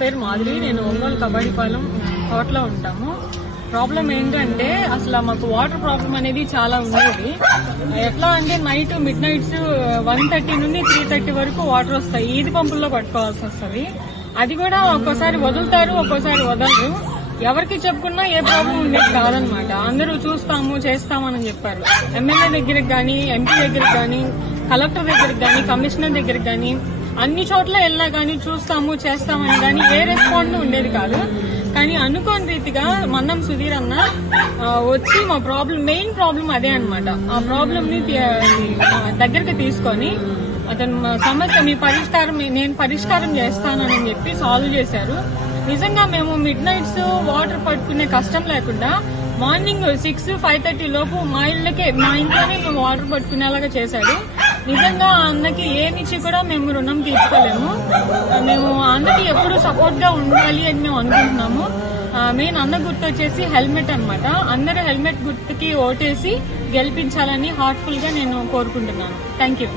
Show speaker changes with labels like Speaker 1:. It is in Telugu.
Speaker 1: పేరు మాధురి. నేను ఒంగోలు కబడ్డీపాలెం తోటలో ఉంటాము. ప్రాబ్లం ఏంటంటే అసలు మాకు వాటర్ ప్రాబ్లం అనేది చాలా ఉండేది. ఎట్లా అంటే night midnights one thirty నుండి త్రీ థర్టీ వరకు వాటర్ వస్తాయి. ఈది పంపుల్లో పట్టుకోవాల్సి వస్తుంది. అది కూడా ఒక్కోసారి వదులుతారు ఒక్కోసారి వదలరు. ఎవరికి చెప్పుకున్నా ఏ ప్రాబ్లం ఉండేది కాదనమాట. అందరూ చూస్తాము చేస్తామని చెప్పారు. ఎమ్మెల్యే దగ్గరికి కానీ ఎంపీ దగ్గరికి కానీ కలెక్టర్ దగ్గరికి కానీ కమిషనర్ దగ్గరికి కానీ అన్ని చోట్ల వెళ్ళినా కానీ చూస్తాము చేస్తామని కానీ ఏ రెస్పాండ్ ఉండేది కాదు. కానీ అనుకోని రీతిగా మన్నం సుధీర్ అన్న వచ్చి మా ప్రాబ్లం మెయిన్ ప్రాబ్లం అదే అనమాట ఆ ప్రాబ్లం ని దగ్గరికి తీసుకొని అతను మా సమస్య మీ పరిష్కారం నేను పరిష్కారం చేస్తానని చెప్పి సాల్వ్ చేశారు. నిజంగా మేము మిడ్ నైట్స్ వాటర్ పట్టుకునే కష్టం లేకుండా మార్నింగ్ సిక్స్ ఫైవ్ థర్టీ లోపు మా ఇళ్ళకే మా ఇంట్లోనే మేము వాటర్ పట్టుకునేలాగా చేశాడు. నిజంగా ఆ అన్నకి ఏమిచ్చి కూడా మేము రుణం తీర్చుకోలేము. మేము అన్నకి ఎప్పుడు సపోర్ట్గా ఉండాలి అని మేము అనుకుంటున్నాము. మెయిన్ అన్న గుర్తు వచ్చేసి హెల్మెట్ అనమాట అందరూ హెల్మెట్ గుర్తుకి ఓటేసి గెలిపించాలని హార్ట్ఫుల్గా నేను కోరుకుంటున్నాను. Thank you